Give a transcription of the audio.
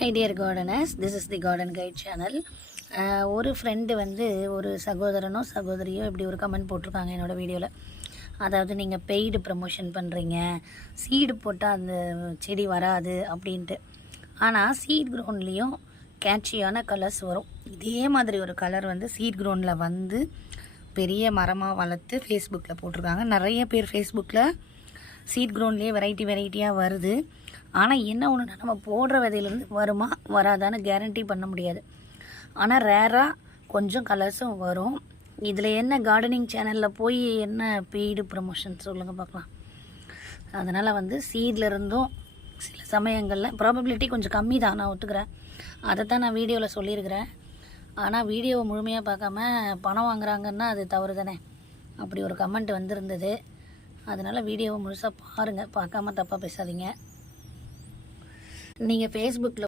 High dear gardeners, this is the garden guide channel. ஒரு friend வந்து ஒரு சகோதரனோ சகோதரியோ இப்படி ஒரு கமெண்ட் போட்டிருக்காங்க என்னோடய வீடியோவில். அதாவது நீங்கள் பெய்டு ப்ரமோஷன் பண்ணுறீங்க, சீடு போட்டால் அந்த செடி வராது அப்படின்ட்டு. ஆனால் சீட் க்ரௌண்ட்லேயும் கேட்சியான கலர்ஸ் வரும். இதே மாதிரி ஒரு கலர் வந்து சீட் க்ரௌண்டில் வந்து பெரிய மரமாக வளர்த்து ஃபேஸ்புக்கில் போட்டிருக்காங்க. நிறைய பேர் ஃபேஸ்புக்கில் சீட் க்ரௌண்ட்லேயே வெரைட்டியாக வருது. ஆனால் என்ன ஒன்றுனா, நம்ம போடுற விதையிலேருந்து வருமா வராதான்னு கேரண்டி பண்ண முடியாது. ஆனால் ரேராக கொஞ்சம் கலர்ஸும் வரும். இதில் என்ன கார்டனிங் சேனலில் போய் என்ன பெய்டு ப்ரமோஷன் சொல்லுங்கள் பார்க்கலாம். அதனால் வந்து சீட்லேருந்தும் சில சமயங்களில் ப்ராபபிலிட்டி கொஞ்சம் கம்மி தான், நான் ஒத்துக்கிறேன். அதை தான் நான் வீடியோவில் சொல்லியிருக்கிறேன். ஆனால் வீடியோவை முழுமையாக பார்க்காம பணம் வாங்குறாங்கன்னா அது தவறு தானே. அப்படி ஒரு கமெண்ட் வந்திருந்தது. அதனால் வீடியோவை முழுசாக பாருங்கள், பார்க்காம தப்பாக பேசாதீங்க. நீங்கள் ஃபேஸ்புக்கில்